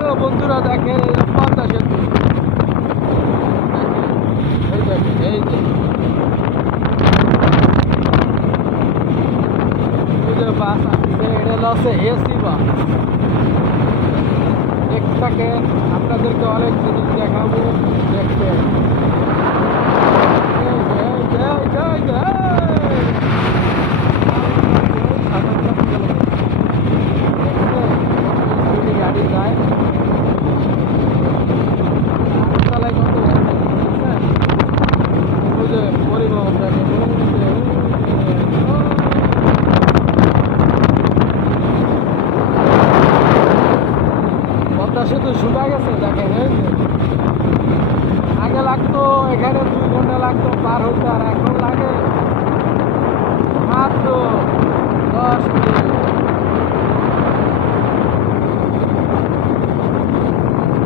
তো বন্ধুরা দেখেন পদ্মা সেতু, এই দেখেন এই যে বাস আসছে, এটা হচ্ছে এসি বাস। দেখতে থাকেন, আপনাদেরকে অনেক জিনিস দেখাবো, দেখবেন। গাড়ি যায় চালায় কত পরিবহন দেখেন। পদ্মা সেতু শুকা গেছে দেখেন। এই যে আগে লাগতো এখানে 2 ঘন্টা লাগতো পার হইতে, আর এখন লাগে মাত্র 10 মিনিট।